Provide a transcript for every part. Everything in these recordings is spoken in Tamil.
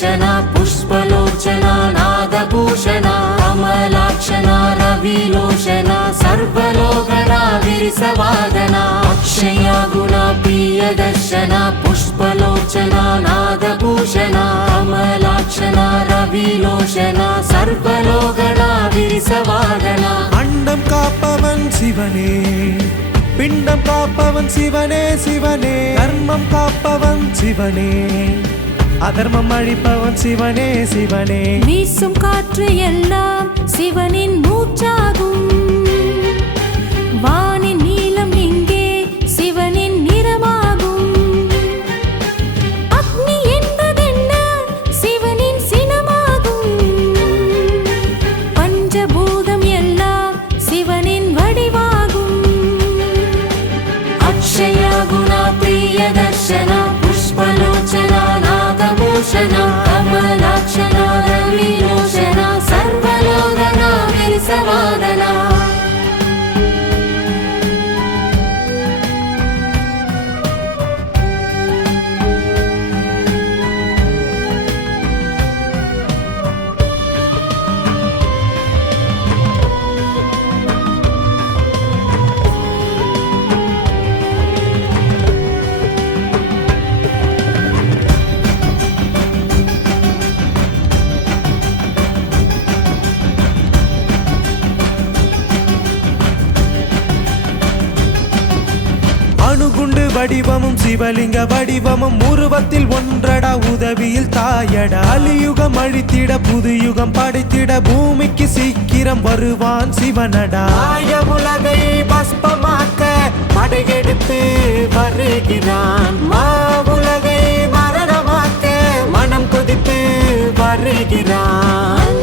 दर्शना पुष्पलोचना नादभूषणा कमलाक्षणा रविलोचना सर्वलोकना विरसवादना अक्षया गुणा प्रियदर्शना पुष्पलोचना नादभूषणा कमलाक्षणा रविलोचना सर्वलोकना विरसवादना अण्डं काप्पवन शिवने पिण्डं काप्पवन शिवने शिवने कर्मं काप्पवन शिवने அதர்மம் அழிப்பவன் சிவனே சிவனே வீசும் காற்று எல்லாம் சிவனின் மூச்சாகும் வானின் நீலம் இங்கே சிவனின் நிறமாகும் அக்னி என்பதென்ன சிவனின் சினமாகும் பஞ்சபூதம் எல்லாம் சிவனின் வடிவாகும் அக்ஷயா குணா பிரியதர்ஷனா புஷ்பலோச்சனா नादभूषणा कमलाक्षणा रविलोचना सर्वलोकना विरसवादना அணுகுண்டு வடிவமும் சிவலிங்க வடிவமும் உருவத்தில் ஒன்றடா உதவியில் தாயடா அலியுகம் அழித்திட புது யுகம் படைத்திட பூமிக்கு சீக்கிரம் வருவான் சிவனடா உலகை பஸ்பமாக்க படையெடுத்து வருகிறான் உலகை மரணமாக்க மனம் கொதித்து வருகிறான்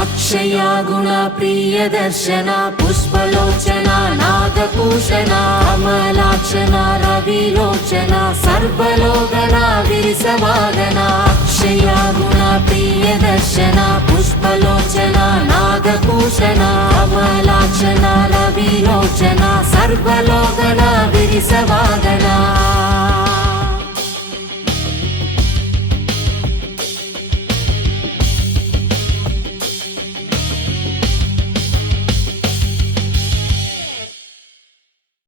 अक्षया गुणा प्रियदर्शना पुष्पलोचना नादभूषणा कमलाक्षणा रविलोचना सर्वलोकना विरसवादना अक्षया गुणा प्रियदर्शना पुष्पलोचना नादभूषणा कमलाक्षणा रविलोचना सर्वलोकना